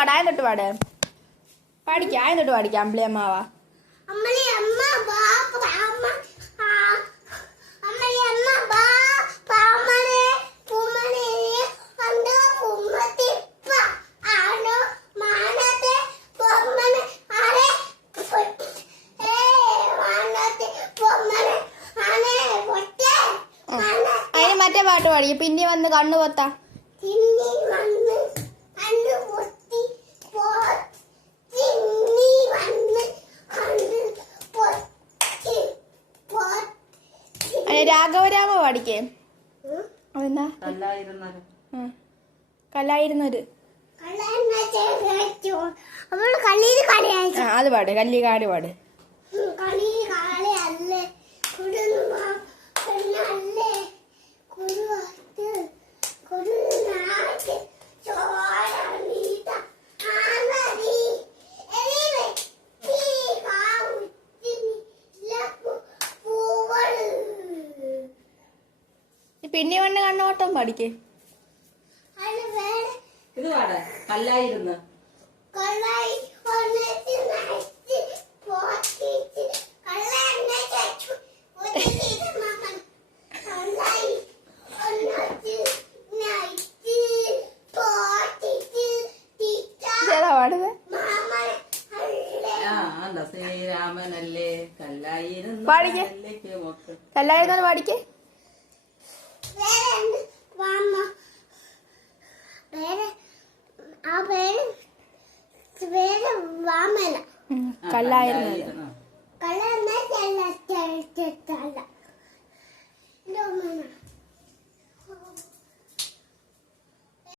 പാട് പഠിക്കാം അമ്പിളിയമ്മാവാ. അതിന് മറ്റേ പാട്ട് പാടിക്കും. പിന്നെ വന്ന് കണ്ണു പൊത്താ. രാഘവരാമ പാടിക്കേ. അതെന്താ? കല്ലായിരുന്നൊരു അത് പാട്. കല്ലികാട് പാട്. പിന്നെ വന്ന് കണ്ണോട്ടം പാടിക്കേ. ഇത് പാട. കല്ലായിരുന്നു ശ്രീരാമനല്ലേ കല്ലായിരുന്നു പാടിക്കേ. കല്ലായിരുന്നു പാടിക്കേ. കല്ലായിരുന്നു.